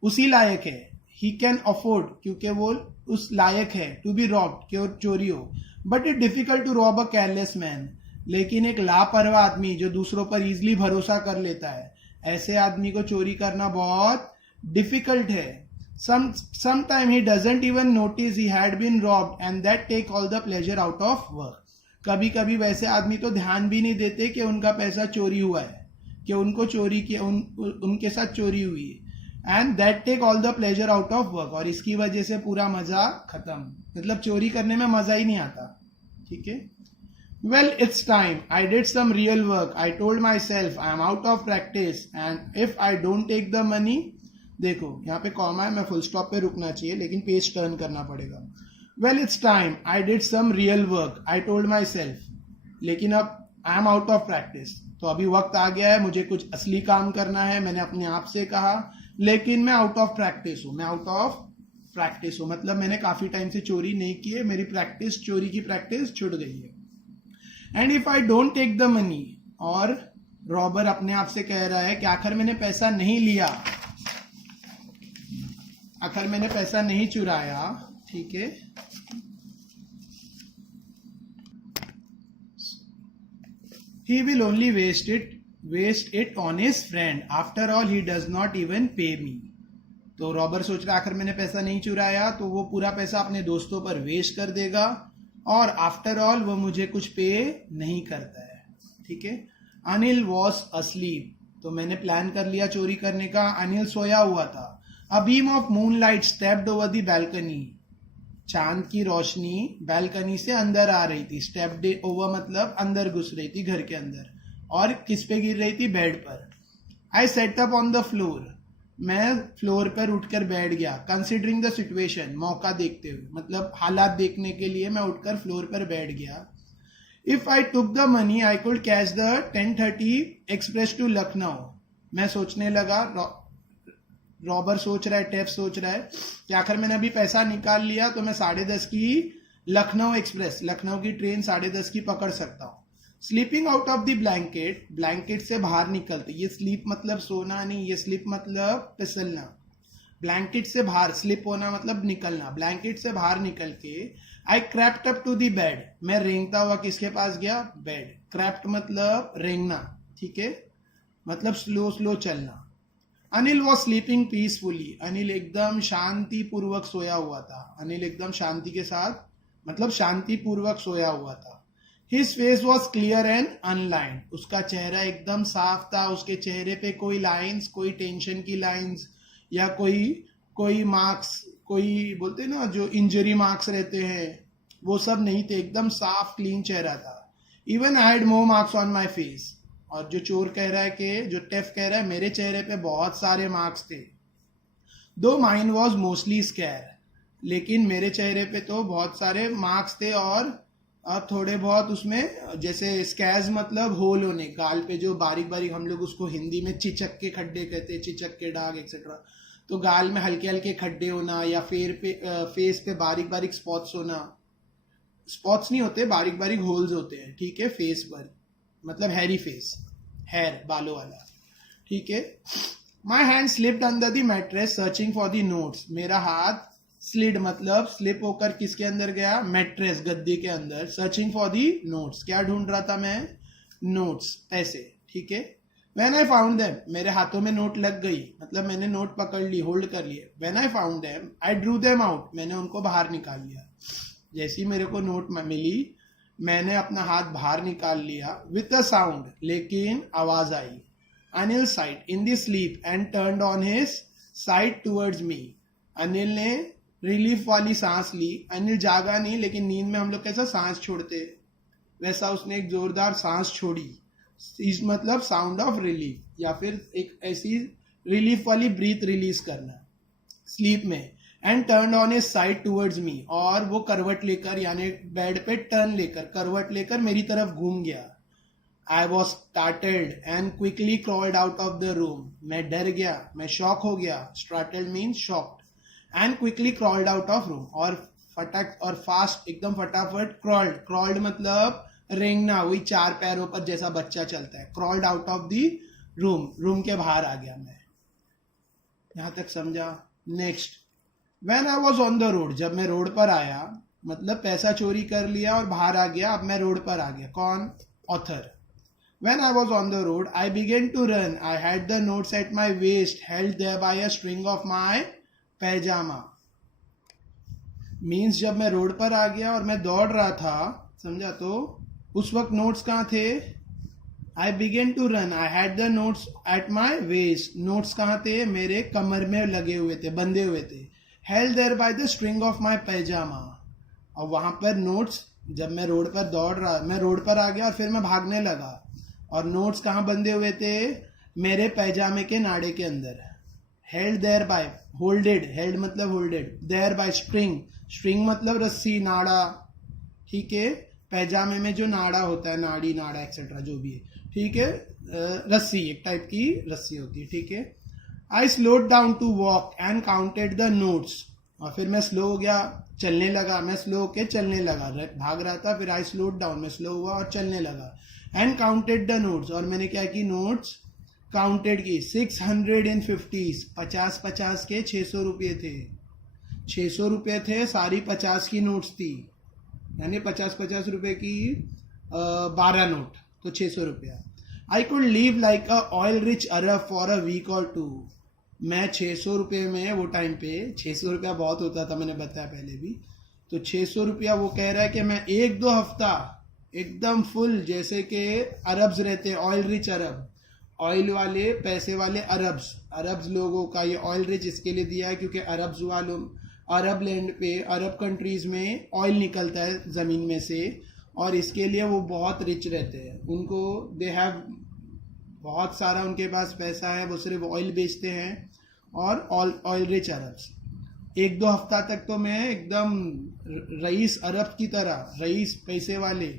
उसी लायक है. He can afford, क्योंकि वो उस लायक है. To be robbed, कि वो चोरी हो. But it's difficult to rob a careless man. लेकिन एक लापरवाह आदमी जो दूसरों पर इजिली भरोसा कर लेता है, ऐसे आदमी को चोरी करना बहुत डिफिकल्ट है. Sometime he doesn't even notice he had been robbed and that take all the pleasure out of work. कभी कभी वैसे आदमी तो ध्यान भी नहीं देते कि उनका पैसा चोरी हुआ है, कि उनको चोरी किया, उनके साथ चोरी हुई है. And that take all the pleasure out of work, और इसकी वजह से पूरा मजा खत्म, मतलब चोरी करने में मजा ही नहीं आता. ठीक है. Well, it's time. I did some real work. I told myself I am out of practice and if I don't take the money, देखो यहाँ पे कॉमा है, मैं फुल स्टॉप पे रुकना चाहिए लेकिन पेज टर्न करना पड़ेगा. Well, it's time. I did some real work. I told myself. लेकिन अब I am out of practice. तो अभी वक्त आ गया है, मुझे कुछ असली काम करना है. मैंने अपने आप से कहा, लेकिन मैं आउट ऑफ प्रैक्टिस हूँ. मैं आउट ऑफ प्रैक्टिस हूँ मतलब मैंने काफी टाइम से चोरी नहीं की है, मेरी प्रैक्टिस, चोरी की प्रैक्टिस छूट गई है. And if I don't take the money, और रॉबर अपने आप से कह रहा है कि आखिर मैंने पैसा नहीं लिया, आखिर मैंने पैसा नहीं चुराया. ठीक है. He will only waste it on his friend. After all he does not even pay me. तो रॉबर सोच रहा है आखिर मैंने पैसा नहीं चुराया तो वो पूरा पैसा अपने दोस्तों पर वेस्ट कर देगा, और आफ्टर ऑल वो मुझे कुछ पे नहीं करता है. ठीक है. Anil was asleep. तो मैंने प्लान कर लिया चोरी करने का. अनिल सोया हुआ था. A beam of moonlight stepped over the balcony. चांद की रोशनी बैल्कनी से अंदर आ रही थी. स्टेप्ड ओवर मतलब अंदर घुस रही थी घर के अंदर, और किस पे गिर रही थी? बेड पर. I sat up on the floor. मैं फ्लोर पर उठकर बैठ गया. कंसिडरिंग द सिचुएशन, मौका देखते हुए, मतलब हालात देखने के लिए मैं उठकर फ्लोर पर बैठ गया. If I took the money I could catch the 10:30 express to Lucknow. मैं सोचने लगा, रॉबर सोच रहा है, टेफ सोच रहा है कि आखिर मैंने अभी पैसा निकाल लिया तो मैं 10:30 की लखनऊ एक्सप्रेस, लखनऊ की ट्रेन 10:30 की पकड़ सकता हूँ. Sleeping out of the blanket, blanket से बाहर निकलते. ये स्लीप मतलब सोना नहीं, ये स्लीप मतलब फिसलना. ब्लैंकेट से बाहर, स्लिप होना मतलब निकलना. ब्लैंकेट से बाहर निकल के I crept up to the bed. मैं रेंगता हुआ किसके पास गया? बेड. क्रैप्ट मतलब रेंगना. ठीक है, मतलब स्लो स्लो चलना. Anil was sleeping peacefully. Anil एकदम शांति पूर्वक सोया हुआ था. अनिल एकदम शांति के साथ, मतलब शांति पूर्वक सोया हुआ था. His face was clear and unlined. उसका चेहरा एकदम साफ था. उसके चेहरे पे कोई लाइंस, कोई टेंशन की लाइंस या कोई मार्क्स, कोई बोलते हैं ना जो इंजरी मार्क्स रहते हैं, वो सब नहीं थे. एकदम साफ क्लीन चेहरा था. Even I had more marks on my face. और जो चोर कह रहा है कि, जो टेफ कह रहा है, मेरे चेहरे पे बहुत सारे मार्क्स थे. Though mine was mostly scare. लेकिन मेरे चेहरे पे तो बहुत सारे मार्क्स थे, और थोड़े बहुत उसमें, जैसे स्कैज मतलब होल होने, गाल पे जो बारीक बारीक, हम लोग उसको हिंदी में चिचक के खड्डे कहते हैं, चिचक के दाग एक्सेट्रा. तो गाल में हल्के हल्के खड्डे होना, या फेस पे बारीक बारीक स्पॉट्स होना. स्पॉट्स नहीं होते, बारीक बारीक होल्स होते हैं. ठीक है. फेस पर मतलब हैरी फेस, हेयर, बालों वाला. ठीक है. My hand slipped under the mattress searching for the notes. मेरा हाथ स्लिड मतलब स्लिप होकर किसके अंदर गया? मैट्रेस, गद्दे के अंदर. सर्चिंग फॉर दी नोट्स, क्या ढूंढ रहा था मैं? नोट्स, पैसे. ठीक है. व्हेन आई फाउंड देम, मेरे हाथों में नोट लग गई, मतलब मैंने नोट पकड़ ली, होल्ड कर लिए. When I found them I drew them out. मैंने उनको बाहर निकाल लिया. जैसी मेरे को नोट मिली, मैंने अपना हाथ बाहर निकाल लिया. विथ अ साउंड, लेकिन आवाज आई. Anil sighed in the sleep and turned on his side towards me. Anil ने रिलीफ वाली सांस ली. अनिल जागा नहीं, लेकिन नींद में हम लोग कैसा सांस छोड़ते, वैसा उसने एक जोरदार सांस छोड़ी. इस मतलब साउंड ऑफ रिलीफ, या फिर एक ऐसी रिलीफ वाली ब्रीथ रिलीज करना स्लीप में. And turn on his side towards मी. और वो करवट लेकर, यानी बेड पे टर्न लेकर, करवट लेकर मेरी तरफ घूम गया. I was startled and quickly crawled out of the room. मैं डर गया, मैं शॉक हो गया. Startled means shocked. And quickly crawled out of room. और फास्ट, एकदम फटाफट. क्रॉल्ड मतलब रेंगना, वही 4 पैरों पर जैसा बच्चा चलता है. Crawled out of the room के बाहर आ गया मैं. यहां तक समझा? Next. When I was on the road, जब मैं रोड पर आया, मतलब पैसा चोरी कर लिया और बाहर आ गया, अब मैं रोड पर आ गया. कौन? Author. When I was on the road, I began to run. I had the notes at my waist, held there by a string of my pyjama. Means जब मैं रोड पर आ गया और मैं दौड़ रहा था, समझा? तो उस वक्त नोट्स कहाँ थे? I began to run, I had the notes at my waist, notes कहाँ थे, मेरे कमर में लगे हुए थे, बंधे हुए थे. Held there by the string of my pyjama, और वहां पर नोट्स, जब मैं रोड पर दौड़ रहा, मैं रोड पर आ गया और फिर मैं भागने लगा, और नोट्स कहाँ बंधे हुए थे, मेरे पैजामे के नाड़े के अंदर. Held there by, holded, held मतलब holded, there by string, string मतलब रस्सी, नाड़ा, ठीक है, पैजामे में जो नाड़ा होता है, नाड़ी, नाड़ा एक्सेट्रा जो भी है, ठीक है, रस्सी, एक टाइप की रस्सी होती है, ठीक है. I slowed down to walk and counted the notes, और फिर मैं स्लो हो गया, चलने लगा, मैं स्लो होके चलने लगा, भाग रहा था, फिर आई स्लोड डाउन, मैं स्लो हुआ और चलने लगा. एंड काउंटेड द नोट्स, और मैंने क्या की, नोट्स काउंटेड की. 650, 50 के 600 रुपये थे, 600 रुपये थे, सारी 50 की नोट्स थी, यानी 50 रुपए की 12 नोट, तो 600 रुपया. I could live like a oil rich Arab for a week or two. मैं 600 रुपये में, वो टाइम पे 600 रुपया बहुत होता था, मैंने बताया पहले भी, तो 600 रुपया वो कह रहा है कि मैं 1-2 हफ्ता एकदम फुल, जैसे कि अरब्स रहते, ऑयल रिच अरब, ऑयल वाले, पैसे वाले अरब्स, अरब्स लोगों का ये ऑयल रिच इसके लिए दिया है क्योंकि अरब्स वालों, अरब लैंड पे, अरब कंट्रीज में ऑयल निकलता है ज़मीन में से, और इसके लिए वो बहुत रिच रहते हैं, उनको दे हैव बहुत सारा, उनके पास पैसा है, वो सिर्फ ऑयल बेचते हैं, और ऑयल रिच अरब्स. 1-2 हफ्ता तक तो मैं एकदम रईस अरब की तरह, रईस पैसे वाले,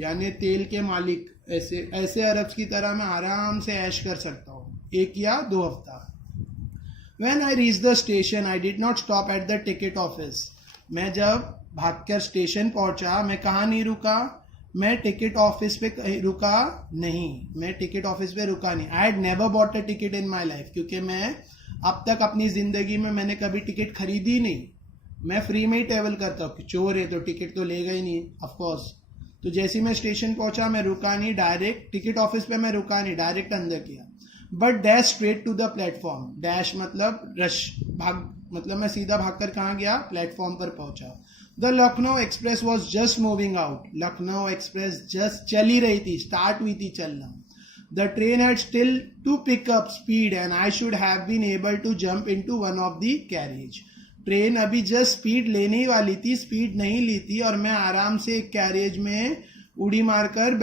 यानी तेल के मालिक, ऐसे ऐसे अरब्स की तरह मैं आराम से ऐश कर सकता हूँ 1 या 2 हफ्ता. When I reached the station, I did not stop at the ticket office. मैं जब भागकर स्टेशन पहुंचा, मैं कहाँ नहीं रुका, मैं टिकट ऑफिस पे रुका नहीं, मैं टिकट ऑफिस पे रुका नहीं. I had never bought a ticket in my life, क्योंकि मैं अब तक अपनी जिंदगी में मैंने कभी टिकट खरीदी नहीं, मैं फ्री में ही ट्रेवल करता हूँ. चोर है तो टिकट तो लेगा ही नहीं, ऑफकोर्स. तो जैसे मैं स्टेशन पहुंचा, मैं रुका नहीं, डायरेक्ट टिकट ऑफिस पे मैं रुका नहीं, डायरेक्ट अंदर किया. But dash straight to the platform, dash मतलब रश, भाग मतलब मैं सीधा भागकर कहाँ गया, प्लेटफॉर्म पर पहुंचा. The Lucknow express was just moving out, Lucknow express just चली रही थी, स्टार्ट हुई थी चलना. The train had still to pick up speed and I should have been able to jump into one of the carriage. Train अभी just speed लेने ही वाली थी, स्पीड नहीं ली थी, और मैं आराम से एक कैरियज में उड़ी मारकर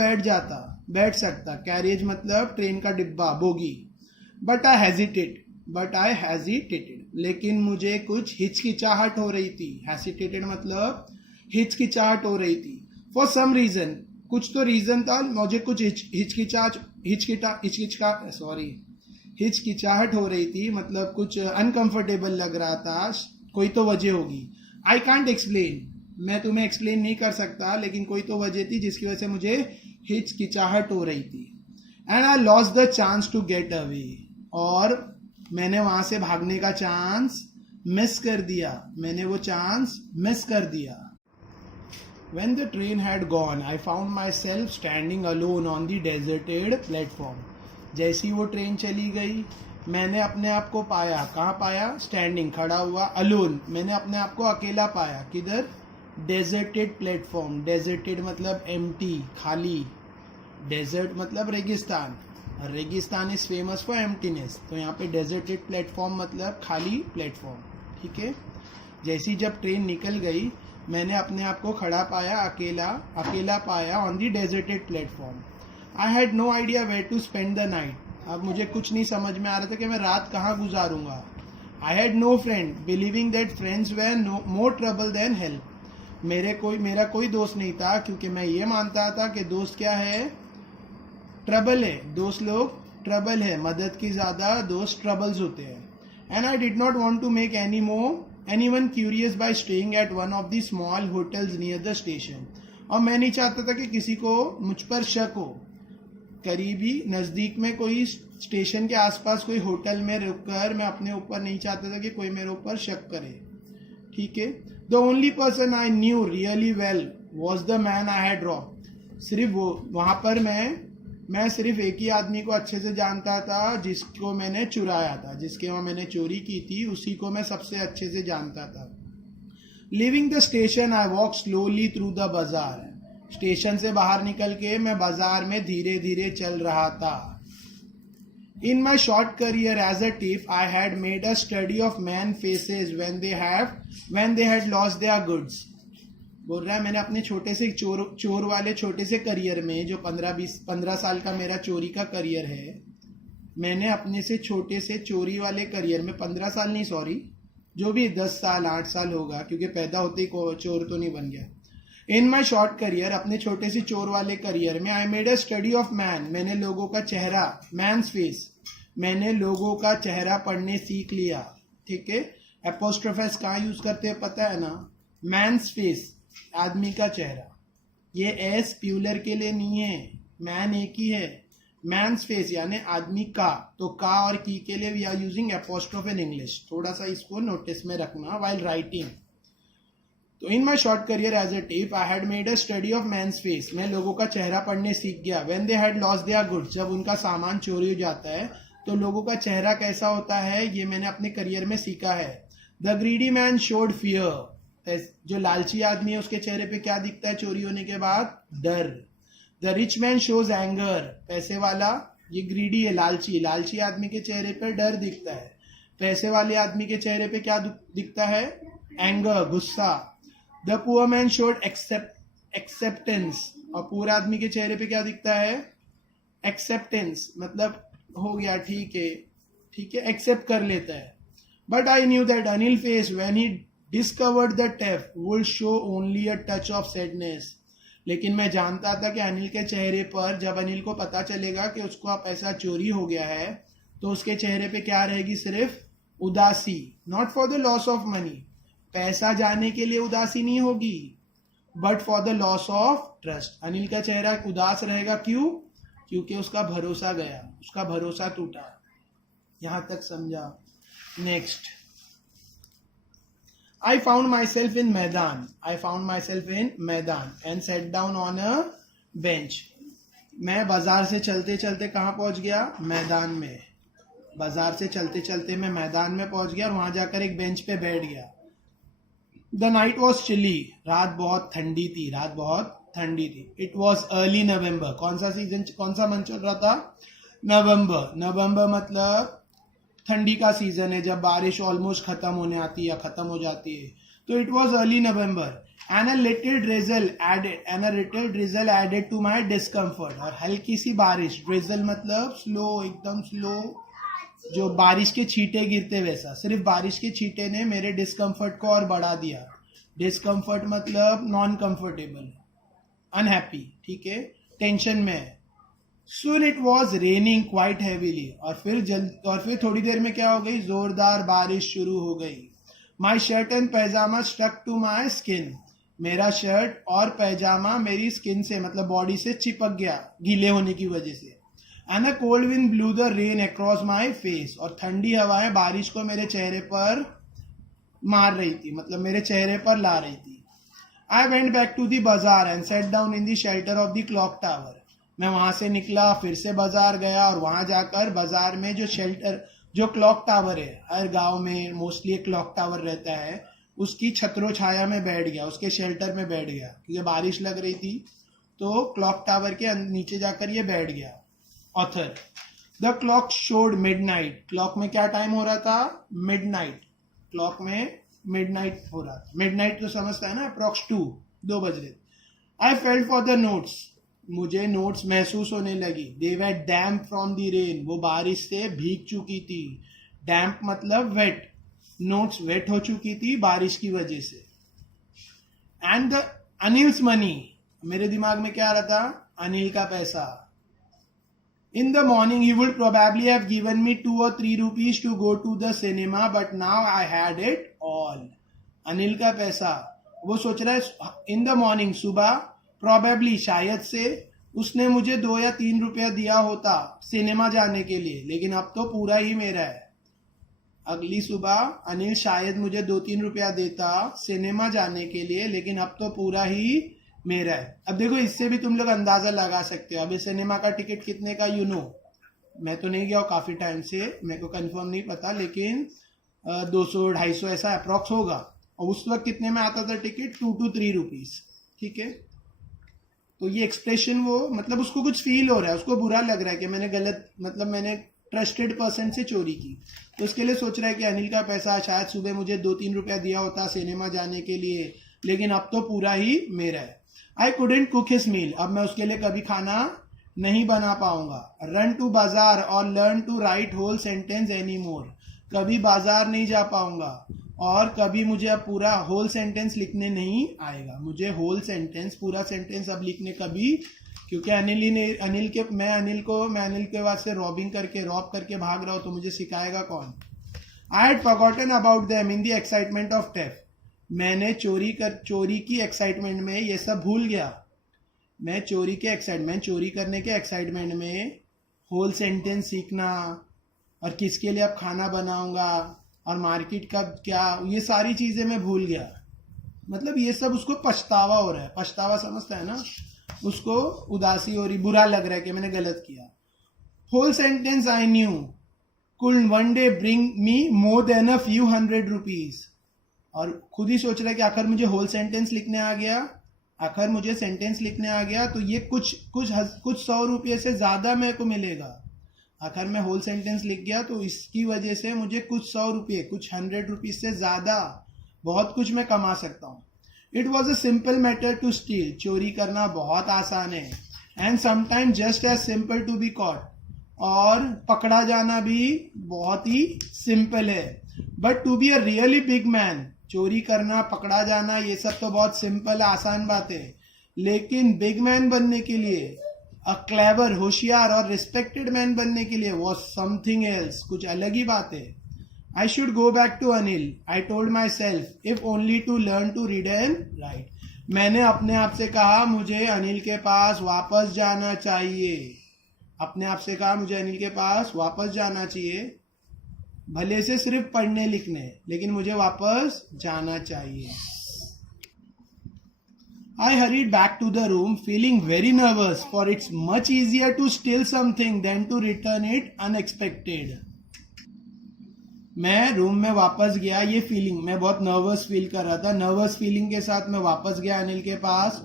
बैठ सकता. कैरियज मतलब ट्रेन का डिब्बा, बोगी. बट आई हेजिटेटेड, लेकिन मुझे कुछ हिचकिचाहट हो रही थी. हेजिटेटेड मतलब हिचकिचाहट हो रही थी. फॉर सम रीजन, कुछ तो रीजन था, मुझे कुछ हिचकिचाहट हो रही थी, मतलब कुछ अनकंफर्टेबल लग रहा था, कोई तो वजह होगी. आई कांट एक्सप्लेन, मैं तुम्हें एक्सप्लेन नहीं कर सकता, लेकिन कोई तो वजह थी जिसकी वजह से मुझे हिचकिचाहट हो रही थी. And I lost the chance to get away, और मैंने वहां से भागने का चांस मिस कर दिया, मैंने वो चांस मिस कर दिया. When the train had gone, I found myself standing alone on the deserted platform. जैसी वो ट्रेन चली गई, मैंने अपने आप को पाया, कहाँ पाया, स्टैंडिंग, खड़ा हुआ, अलोन, मैंने अपने आप को अकेला पाया. किधर, डेजर्टेड प्लेटफॉर्म. डेजर्टेड मतलब एम्प्टी, खाली. डेजर्ट मतलब रेगिस्तान, रेगिस्तान इज फेमस फॉर एम्प्टीनेस, तो यहाँ पे डेजर्टेड प्लेटफॉर्म मतलब खाली प्लेटफॉर्म, ठीक है. जैसी जब ट्रेन निकल गई, मैंने अपने आप को खड़ा पाया, अकेला पाया on the deserted platform. I had no idea where to spend the night. अब मुझे कुछ नहीं समझ में आ रहा था कि मैं रात कहाँ गुजारूंगा. I had no friend, believing that friends were more trouble than help. मेरा कोई दोस्त नहीं था, क्योंकि मैं ये मानता था कि दोस्त क्या है, ट्रबल है. दोस्त लोग ट्रबल है, मदद की ज्यादा दोस्त ट्रबल्स होते हैं. And I did not want to make anyone curious by staying at one of the small hotels near the station. और मैं नहीं चाहता था कि किसी को मुझ पर शक हो. करीबी नजदीक में कोई स्टेशन के आसपास कोई होटल में रुककर मैं अपने ऊपर नहीं चाहता था कि कोई मेरे ऊपर शक करे, ठीक है. The only person I knew really well was the man I had robbed. सिर्फ वो, वहां पर मैं सिर्फ एक ही आदमी को अच्छे से जानता था, जिसको मैंने चुराया था, जिसके वहां मैंने चोरी की थी, उसी को मैं सबसे अच्छे से जानता था. Living the station, I walk slowly through the बाजार. स्टेशन से बाहर निकल के मैं बाजार में धीरे धीरे चल रहा था. In my short career as a thief, I had made a study of man faces when they had lost their goods. बोल रहा है मैंने अपने छोटे से चोर वाले छोटे से करियर में, जो 15 साल का मेरा चोरी का करियर है, मैंने अपने से छोटे से चोरी वाले करियर में 15 साल नहीं, सॉरी, जो भी 10 साल 8 साल होगा, क्योंकि पैदा होते ही चोर तो नहीं बन गया. इन माई शॉर्ट करियर, अपने छोटे से चोर वाले करियर में, आई made a study of man, मैंने लोगों का चेहरा, मैन्स फेस, मैंने लोगों का चेहरा पढ़ने सीख लिया. ठीक है, एपोस्ट्रोफेस कहाँ यूज करते हैं पता है ना? मैन्स फेस, आदमी का चेहरा. ये एस प्यूलर के लिए नहीं है, मैन एक ही है. मैन्स फेस यानी आदमी का, तो का और की के लिए we are using apostrophe in English. थोड़ा सा इसको नोटिस में रखना वाइल राइटिंग. तो in my short career as a thief, I had made a study of man's face, मैं लोगों का चेहरा पढ़ने सीख गया. When they had lost their goods, जब उनका सामान चोरी हो जाता है तो लोगों का चेहरा कैसा होता है, ये मैंने अपने करियर में सीखा है. The greedy man showed fear, जो लालची आदमी है उसके चेहरे पे क्या दिखता है चोरी होने के बाद? डर. The rich man shows anger, पैसे वाला, ये ग्रीडी है, लालची आदमी के चेहरे पे डर दिखता है. पैसे वाले आदमी के चेहरे पे क्या दिखता है? एंगर, गुस्सा. The poor man showed acceptance, और पुअर आदमी के चेहरे पे क्या दिखता है? एक्सेप्टेंस, मतलब हो गया, ठीक है, एक्सेप्ट कर लेता है. But I knew that Anil face when he discovered the theft would show only a touch of sadness. लेकिन मैं जानता था कि अनिल के चेहरे पर, जब अनिल को पता चलेगा कि उसको पैसा चोरी हो गया है, तो उसके चेहरे पे क्या रहेगी? सिर्फ उदासी. Not for the loss of money, पैसा जाने के लिए उदासी नहीं होगी, but for the loss of trust. Anil का चेहरा उदास रहेगा, क्यों? क्योंकि उसका भरोसा गया, उसका भरोसा टूटा. यहां तक समझा? Next, I found myself in मैदान and sat down on a bench. मैं बाजार से चलते चलते कहाँ पहुंच गया? मैदान में. बाजार से चलते चलते मैं मैदान में पहुंच गया और वहां जाकर एक बेंच पे बैठ गया. The night was chilly, रात बहुत ठंडी थी. It was early November. कौन सा मंथ चल रहा था? नवंबर मतलब ठंडी का सीजन है, जब बारिश ऑलमोस्ट खत्म होने आती है या खत्म हो जाती है. तो it was early November and a little drizzle added to my discomfort. और हल्की सी बारिश, ड्रिजल मतलब स्लो, एकदम स्लो, जो बारिश के छींटे गिरते वैसा. सिर्फ बारिश के छींटे ने मेरे डिस्कम्फर्ट को और बढ़ा दिया. डिस्कम्फर्ट मतलब नॉन कंफर्टेबल, अनहैप्पी, ठीक है, टेंशन में. Soon it was raining quite heavily. और फिर थोड़ी देर में क्या हो गई? जोरदार बारिश शुरू हो गई. My shirt and pajama stuck to my skin. मेरा शर्ट और पैजामा मेरी स्किन से, मतलब बॉडी से चिपक गया गीले होने की वजह से. And a cold wind blew the rain across my face. और ठंडी हवाएं बारिश को मेरे चेहरे पर मार रही थी, मतलब मेरे चेहरे पर ला रही थी. I went back to the bazaar and sat down in the shelter of the clock tower. मैं वहां से निकला, फिर से बाजार गया और वहां जाकर बाजार में जो क्लॉक टावर है, हर गांव में मोस्टली एक क्लॉक टावर रहता है, उसकी छत्रो छाया में बैठ गया, उसके शेल्टर में बैठ गया, क्योंकि बारिश लग रही थी. तो क्लॉक टावर के नीचे जाकर ये बैठ गया. Author, the clock showed midnight. Clock में क्या टाइम हो रहा था? मिडनाइट. क्लॉक में मिडनाइट हो रहा था. मिडनाइट तो समझता है ना, अप्रॉक्स 2 बज रहे. I felt for the notes. मुझे नोट्स महसूस होने लगी. दे वर डैम्प फ्रॉम द रेन. वो बारिश से भीग चुकी थी. डैम्प मतलब वेट. नोट्स वेट हो चुकी थी बारिश की वजह से. And the Anil's money. मेरे दिमाग में क्या आ रहा था? अनिल का पैसा. In the morning he would probably have given me 2 or 3 rupees to go to the cinema, but now I had it all. Anil का पैसा. वो सोच रहा है इन द मॉर्निंग, सुबह, प्रोबेबली शायद से उसने मुझे 2 या 3 रुपया दिया होता सिनेमा जाने के लिए, लेकिन अब तो पूरा ही मेरा है. अगली सुबह अनिल शायद मुझे 2-3 रुपया देता सिनेमा जाने के लिए, लेकिन अब तो पूरा ही मेरा है. अब देखो, इससे भी तुम लोग अंदाजा लगा सकते हो. अभी सिनेमा का टिकट कितने का, मैं तो नहीं गया हूँ काफी टाइम से, मेरे को कंफर्म नहीं पता, लेकिन 200-250 ऐसा अप्रॉक्स होगा. और उस वक्त कितने में आता था टिकट? 2 to 3 rupees. ठीक है. तो ये एक्सप्रेशन वो मतलब उसको कुछ फील हो रहा है, उसको बुरा लग रहा है कि मैंने गलत मतलब मैंने ट्रस्टेड पर्सन से चोरी की। तो उसके लिए सोच रहा है कि अनिल का पैसा शायद सुबह मुझे 2-3 रुपया दिया होता सिनेमा जाने के लिए, लेकिन अब तो पूरा ही मेरा है। I couldn't cook his meal, अब मैं उसके लिए कभी खाना नहीं बना पाऊंगा। रन टू बाजार और learn to write whole sentence any more, कभी बाजार नहीं जा पाऊंगा और कभी मुझे अब पूरा होल सेंटेंस लिखने नहीं आएगा। मुझे होल सेंटेंस पूरा सेंटेंस अब लिखने कभी, क्योंकि मैं अनिल के वास्ते रॉब करके भाग रहा हूं, तो मुझे सिखाएगा कौन। I had forgotten about them in the excitement of theft, मैंने चोरी की एक्साइटमेंट में ये सब भूल गया। मैं चोरी करने के एक्साइटमेंट में होल सेंटेंस सीखना और किसके लिए अब खाना बनाऊंगा और मार्केट का क्या, ये सारी चीजें मैं भूल गया। मतलब ये सब उसको पछतावा हो रहा है, पछतावा समझता है ना, उसको उदासी हो रही, बुरा लग रहा है कि मैंने गलत किया। Whole sentence I knew could one day bring me more than a few hundred rupees, और खुद ही सोच रहा है कि आखिर मुझे होल सेंटेंस लिखने आ गया, तो ये कुछ 100 रुपये से ज्यादा मेरे को मिलेगा। आखिर मैं होल सेंटेंस लिख गया तो इसकी वजह से मुझे कुछ 100 रुपये, कुछ 100 रुपीज से ज्यादा बहुत कुछ मैं कमा सकता हूँ। It was a simple matter to steal, चोरी करना बहुत आसान है। And sometime just as simple to be caught, और पकड़ा जाना भी बहुत ही सिंपल है। But to be a really big man, चोरी करना, पकड़ा जाना, ये सब तो बहुत सिंपल आसान बात है, लेकिन बिग मैन बनने के लिए, अ क्लेवर, होशियार और रिस्पेक्टेड मैन बनने के लिए वॉज समथिंग एल्स, कुछ अलग ही बात है। I should go back to Anil, I told myself, if only to learn to read and write. मैंने अपने आप से कहा मुझे अनिल के पास वापस जाना चाहिए। भले से सिर्फ पढ़ने लिखने, लेकिन मुझे वापस जाना चाहिए। I hurried back to the room, feeling very nervous, for it's much easier to steal something than to return it unexpected. मैं रूम में वापस गया, ये फीलिंग मैं बहुत नर्वस फील कर रहा था, नर्वस फीलिंग के साथ मैं वापस गया अनिल के पास,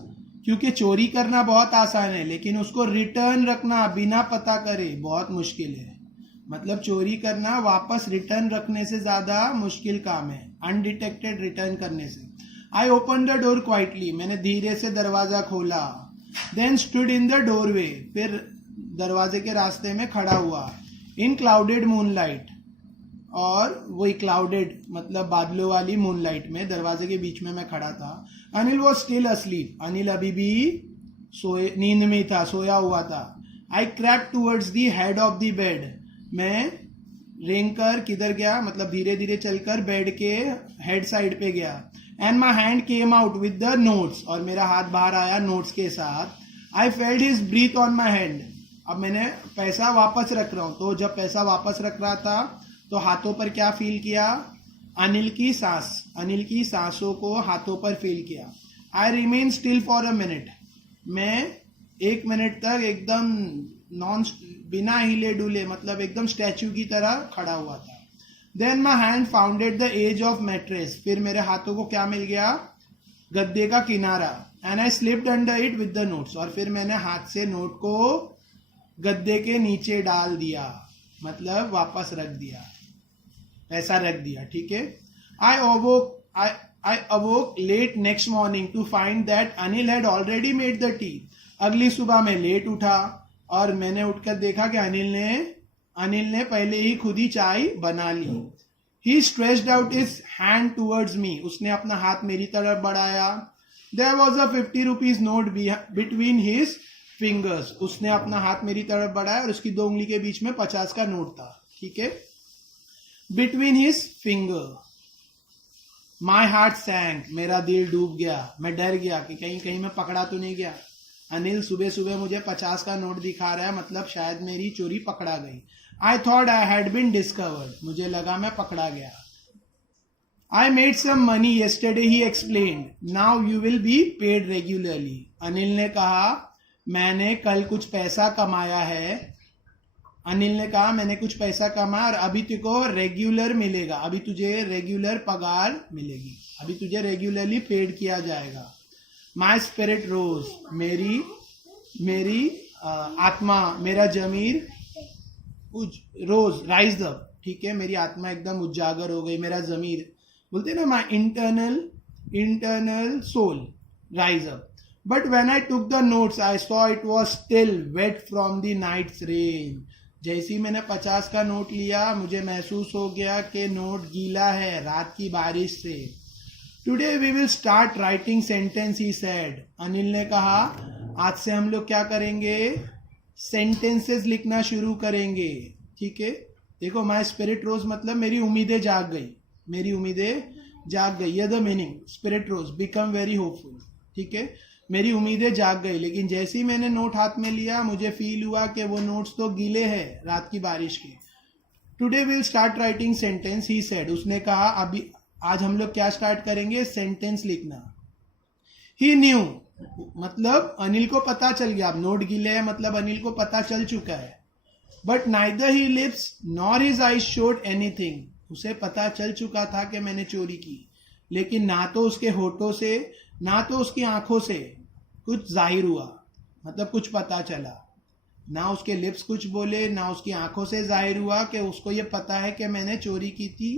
क्योंकि चोरी करना बहुत आसान है, लेकिन उसको रिटर्न रखना बिना पता करे बहुत मुश्किल है। मतलब चोरी करना वापस रिटर्न रखने से ज्यादा मुश्किल काम है, अनडिटेक्टेड रिटर्न करने से। I open the door quietly, मैंने धीरे से दरवाजा खोला। Then stood in the doorway, फिर दरवाजे के रास्ते में खड़ा हुआ। इन क्लाउडेड मूनलाइट, और वही क्लाउडेड मतलब बादलों वाली मूनलाइट में दरवाजे के बीच में मैं खड़ा था। Anil was still asleep, Anil अभी भी नींद में था, सोया हुआ था। I crept towards the head of the bed, मैं रेंग कर किधर गया, मतलब धीरे धीरे चलकर बेड के हेड साइड पे गया। And my hand came out with the notes, और मेरा हाथ बाहर आया नोट्स के साथ। I felt his breath on my hand, अब मैंने पैसा वापस रख रहा हूं, तो जब पैसा वापस रख रहा था तो हाथों पर क्या फील किया, अनिल की सांसों को हाथों पर फील किया। I remain still for a minute, मैं 1 मिनट तक एकदम बिना हिले डुले, मतलब एकदम स्टैचू की तरह खड़ा हुआ था। Then my hand founded the edge of mattress, फिर मेरे हाथों को क्या मिल गया, गद्दे का किनारा। And I slipped under it with the notes, और फिर मैंने हाथ से नोट को गद्दे के नीचे डाल दिया, मतलब वापस रख दिया, पैसा रख दिया, ठीक है। I awoke late next morning to find that Anil had already made the tea, अगली सुबह मैं लेट उठा और मैंने उठकर देखा कि अनिल ने पहले ही खुद ही चाय बना ली। He stretched out his hand towards me, उसने अपना हाथ मेरी तरफ बढ़ाया। There was a 50 rupees note between his fingers, उसने अपना हाथ मेरी तरफ बढ़ाया और उसकी 2 उंगली के बीच में 50 का नोट था, ठीक है। Between his finger my heart sank, मेरा दिल डूब गया, मैं डर गया कि कहीं मैं पकड़ा तो नहीं गया। अनिल सुबह सुबह मुझे 50 का नोट दिखा रहा है, मतलब शायद मेरी चोरी पकड़ा गई। I thought I had been discovered, मुझे लगा मैं पकड़ा गया। I made some money yesterday, he explained, now you will be paid regularly. Anil ने कहा मैंने कल कुछ पैसा कमाया है, मैंने कुछ पैसा कमाया और अभी तुझको रेगुलर मिलेगा, अभी तुझे रेगुलर पगार मिलेगी, अभी तुझे रेगुलरली पेड किया जाएगा। माई स्पिरिट रोज, मेरी मेरी आत्मा, मेरा जमीर रोज राइज अप, ठीक है, मेरी आत्मा एकदम उजागर हो गई, मेरा जमीर, बोलते ना my internal soul rise up. But when I took the notes I saw it was still wet from the night's rain. जैसे ही मैंने 50 का नोट लिया मुझे महसूस हो गया कि नोट गीला है रात की बारिश से. Today we will start writing sentence, he said. Anil ने कहा आज से हम लोग क्या करेंगे, सेंटेंसेस लिखना शुरू करेंगे. ठीक है, देखो माई स्पिरिट रोज मतलब मेरी उम्मीदें जाग गई, मेरी उम्मीदें जाग गई. ये the meaning, spirit rose become very hopeful. ठीक है, मेरी उम्मीदें जाग गई. लेकिन जैसे ही मैंने नोट हाथ में लिया मुझे फील हुआ कि वो नोट्स तो गीले हैं रात की बारिश के. Today will start writing sentence, he said. उसने कहा अभी आज हम लोग क्या स्टार्ट करेंगे, सेंटेंस लिखना. ही न्यू मतलब अनिल को पता चल गया, अब नोट गीले हैं मतलब अनिल को पता चल चुका है. But neither he lips nor his eyes showed anything. उसे पता चल चुका था कि मैंने चोरी की, लेकिन ना तो उसके होठों से ना तो उसकी आंखों से कुछ जाहिर हुआ, मतलब कुछ पता चला. ना उसके लिप्स कुछ बोले, ना उसकी आंखों से जाहिर हुआ कि उसको ये पता है कि मैंने चोरी की थी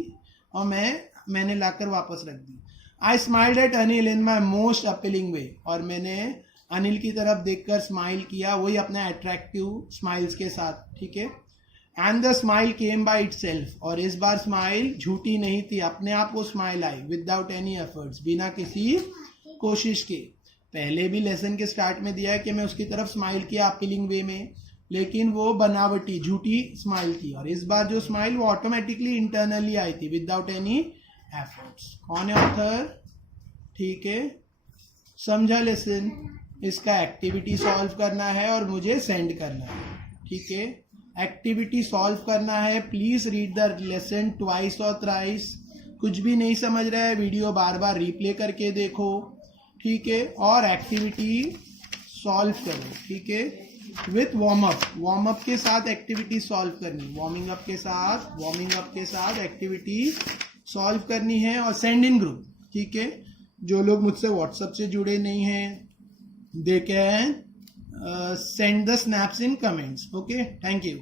और मैंने लाकर वापस रख दी. I smiled at Anil in my most appealing way. और मैंने अनिल की तरफ देखकर स्माइल किया, वही अपना अट्रैक्टिव स्माइल्स के साथ. ठीक है, and the smile came by itself. और इस बार स्माइल झूठी नहीं थी, अपने आप वो स्माइल आई, विदाउट एनी एफर्ट्स, बिना किसी कोशिश के. पहले भी लेसन के स्टार्ट में दिया है कि मैं उसकी तरफ स्माइल किया अपीलिंग वे में, लेकिन वो बनावटी झूठी स्माइल थी. और इस बार जो स्माइल वो ऑटोमेटिकली इंटरनली आई थी, विदाउट एनी एफर्ट्स. कौन है ऑथर, ठीक है, समझा लेसन. इसका एक्टिविटी सॉल्व करना है और मुझे सेंड करना है. ठीक है, एक्टिविटी सॉल्व करना है. Please read the lesson twice और थ्राइस. कुछ भी नहीं समझ रहा है, वीडियो बार बार रिप्ले करके देखो. ठीक है, और एक्टिविटी सॉल्व करो. ठीक है, विथ वार्म अप के साथ एक्टिविटी सॉल्व करनी, वार्मिंग अप के साथ एक्टिविटी सॉल्व करनी है और सेंड इन ग्रुप. ठीक है, जो लोग मुझसे व्हाट्सएप से जुड़े नहीं हैं they can send the snaps in comments. Okay, thank you.